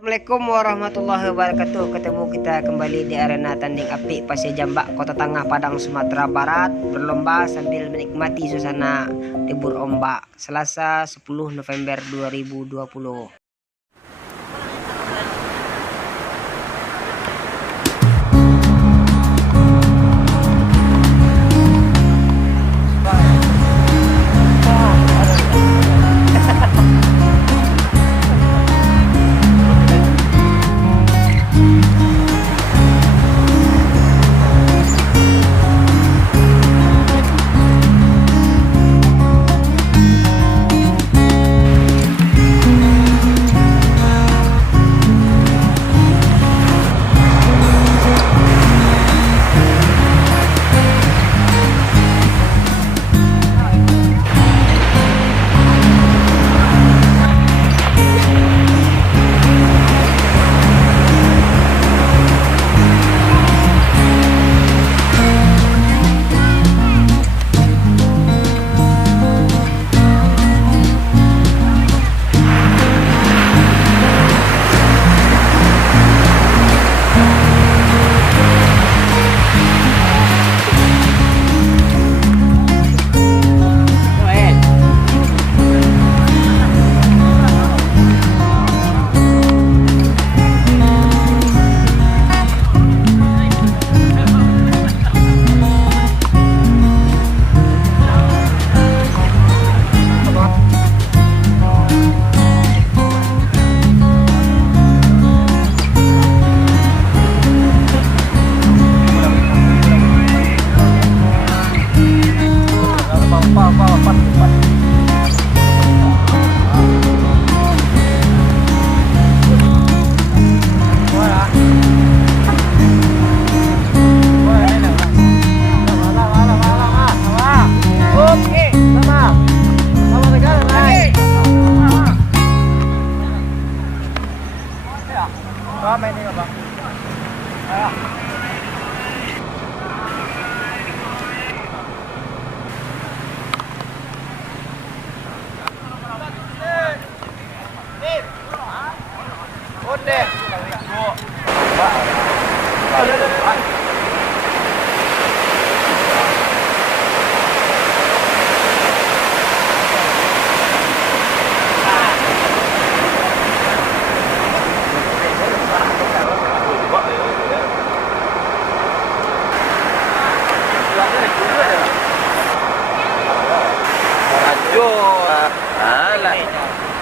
Assalamualaikum warahmatullahi wabarakatuh. Ketemu kita kembali di arena tanding apik Pasir Jambak, Kota Tangah, Padang, Sumatera Barat. Berlomba sambil menikmati suasana debur ombak Selasa 10 November 2020.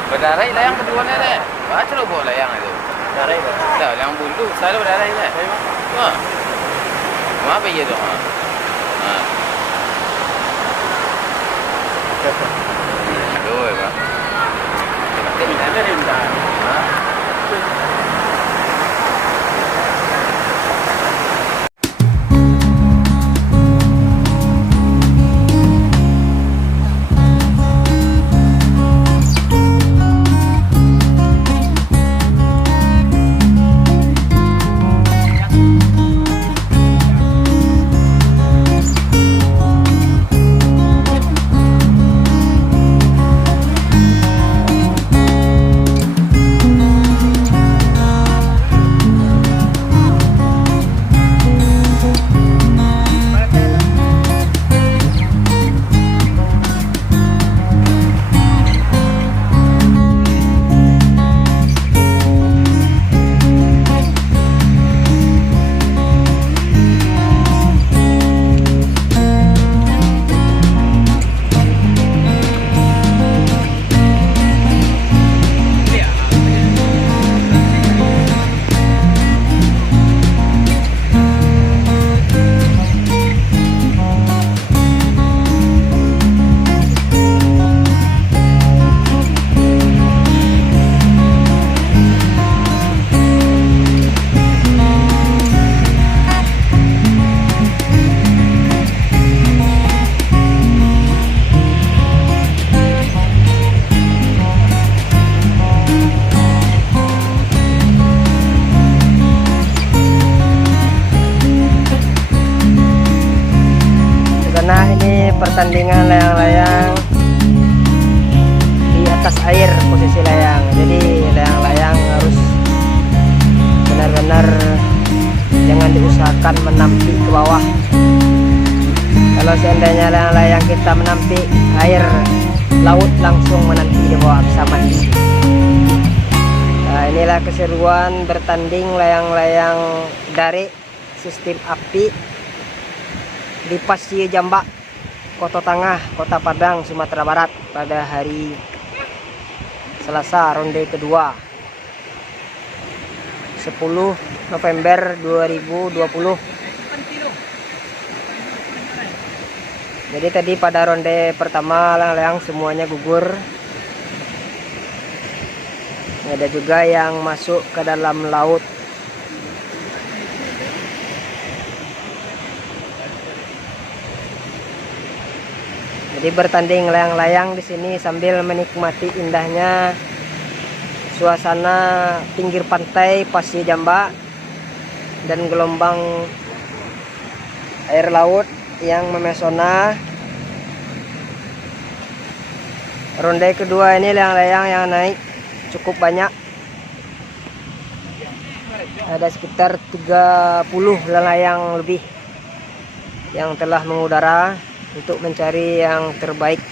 Berdarai layang kedua ni deh. Baca lo buat layang itu. Berdarai dah. Dah layang bulu selalu berdarai deh. Ha. Apa ye tu? Ha. Aduh, ya. Kita ada rendah. Ha. pertandingan layang-layang di atas air, posisi layang. Jadi layang-layang harus akan menampik ke bawah. Kalau seandainya layang-layang kita menampik, air laut langsung menanti di bawah bisa mati. Nah, inilah keseruan bertanding layang-layang darik sistem api di Pasir Jambak, Kota Tangah, Kota Padang, Sumatera Barat pada hari Selasa ronde kedua 10 November 2020. Jadi tadi pada ronde pertama layang-layang semuanya gugur. Ada juga yang masuk ke dalam laut. Jadi bertanding layang-layang di sini sambil menikmati indahnya suasana pinggir pantai Pasir Jambak dan gelombang air laut yang memesona. Ronde kedua ini layang-layang yang naik cukup banyak. Ada sekitar 30 layang lebih yang telah mengudara untuk mencari yang terbaik.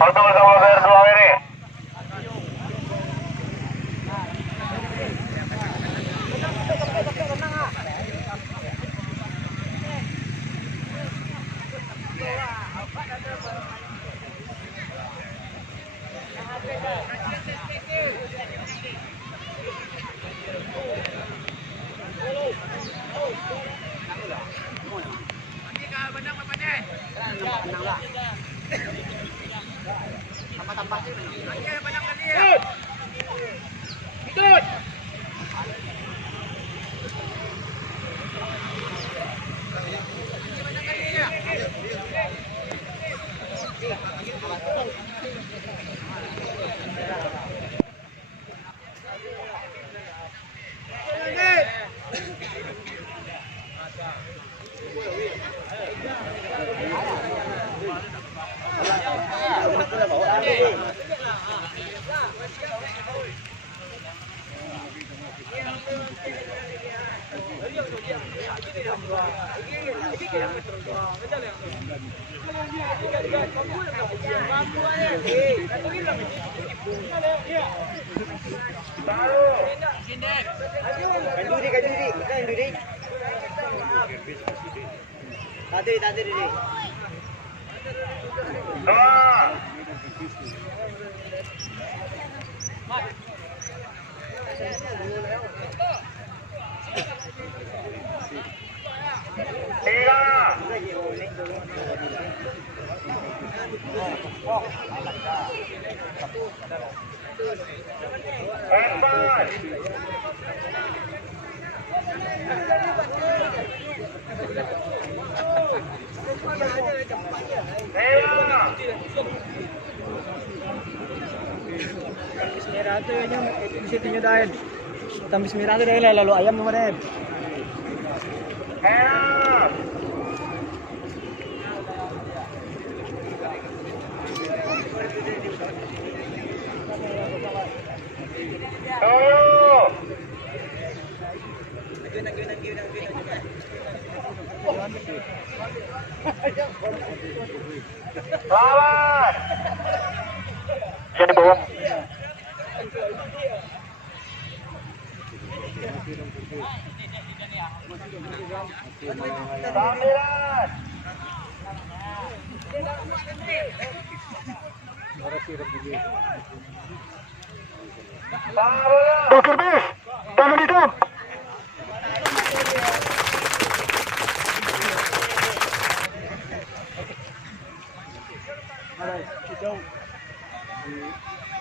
Betul sama berdua ini. Merah tu yang bisa tinggal dah. Tamis merah tu dah lalu ayam nama dah. Lawan. Sini bawah. Sambilan. Dokter bis, tangan hidup.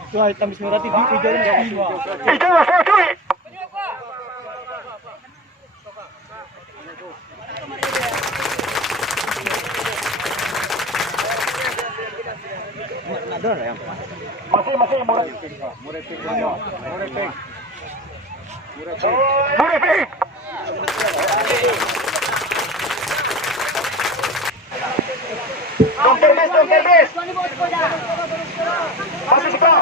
Tuh, tamis merah tu hijau ni dah hijau. Hijau masuk cuy. Ada yang Masih murah. Murah pink. Dokter bis. Masih sekau.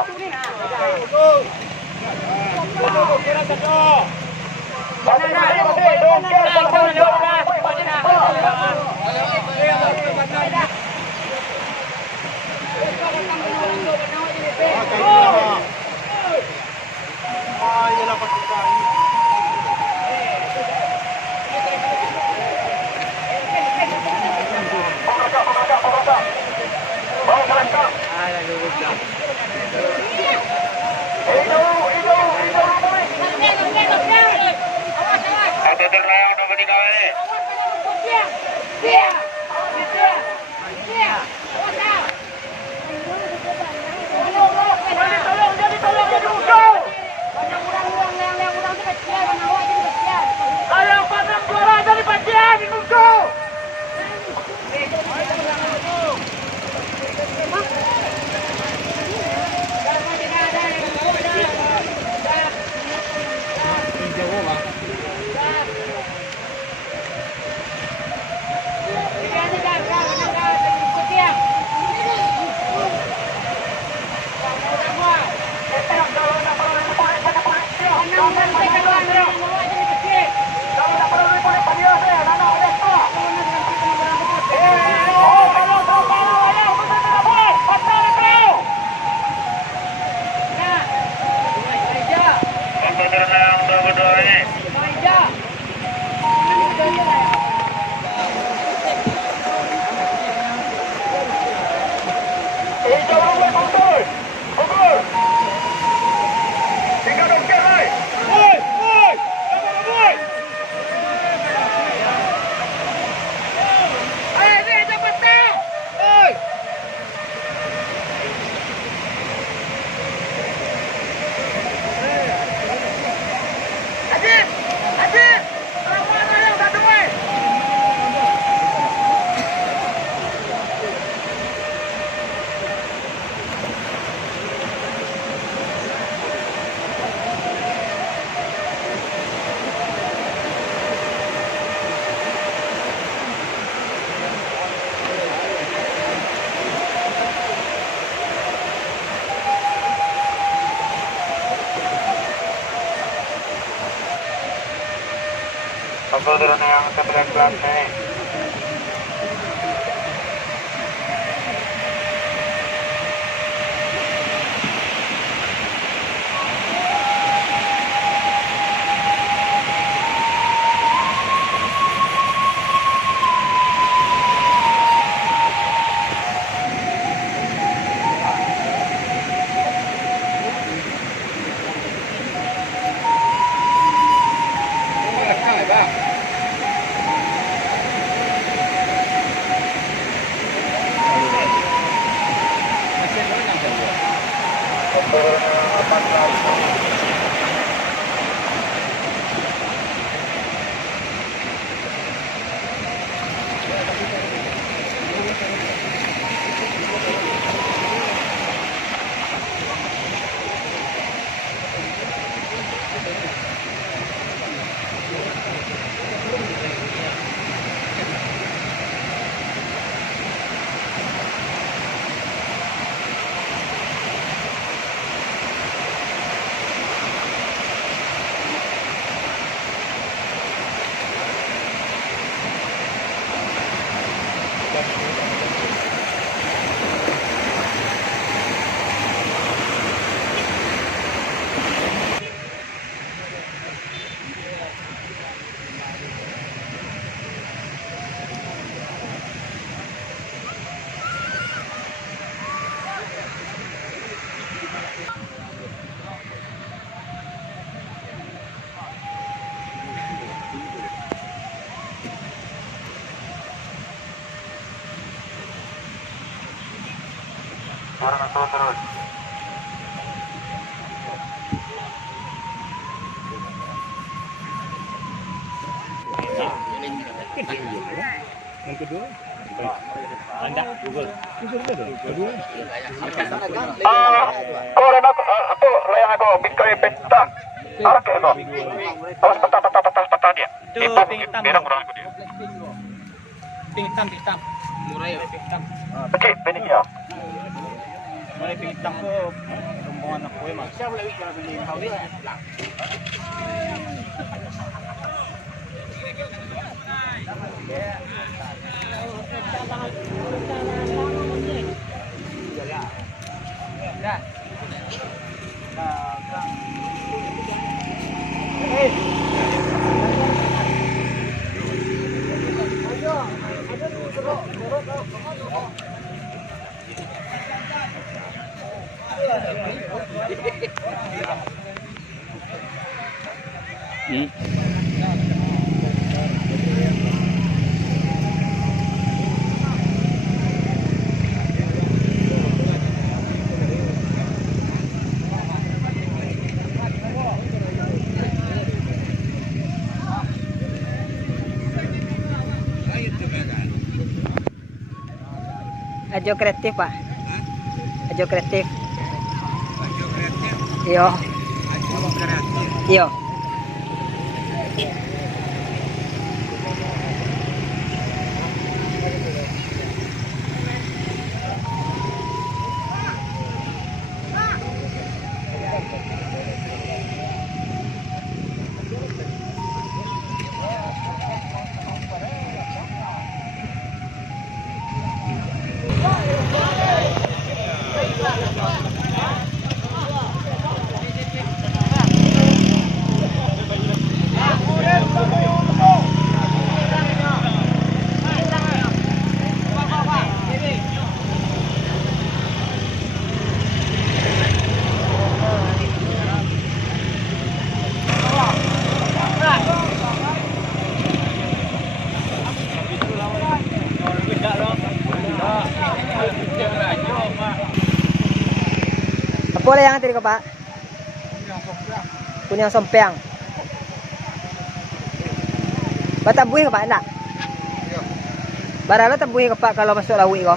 Sambodran yang ke-19 nih. Orang itu terus. Yang kedua, anda Google. Kedua. Koren aku layang aku bingkai petang. Oke kok. Awas patah dia. Itu pink hitam. Merah kurang aku dia. Pink hitam. Murah ya pink hitam. Oke, benih ya. Murah pink hitam ko rombongan ako eh mag. Siya wala wala bili hawli. Ajo kreatif pak. Ajo kreatif. Iyo. Iyo. Apa layang tadi kau pak? Kunyang sompiang. Batak buih ke pak nak? Barang lah tak buih ke pak kalau masuk lawi kau?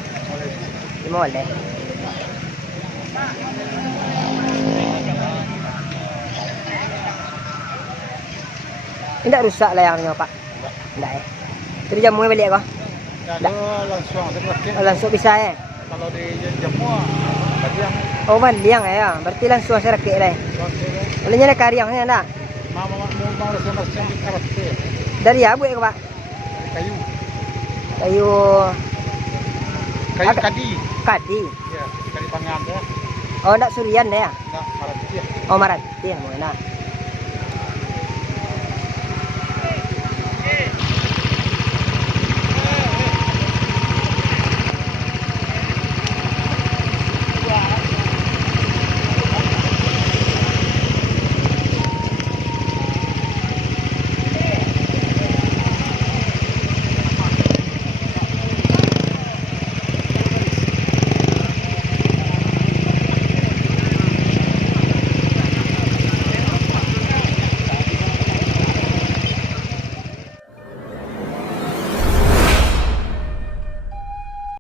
Boleh. Tidak rusak layangnya pak? Tidak eh. Tadi jamu balik kau? Ada langsung seperti Oh, langsung bisa eh? kalau di jamu yang Oh maliang ya. Berarti langsung saya rakit lah. Olehnya nak kariangnya nak? mau langsung di karakter Dari abu ke pak? kayu Kayu Agak- kadi. kadi. Ya, kadi pangan ya. Oh nak surian ya? Enggak marah dia. Oh marat. Iya mau nak.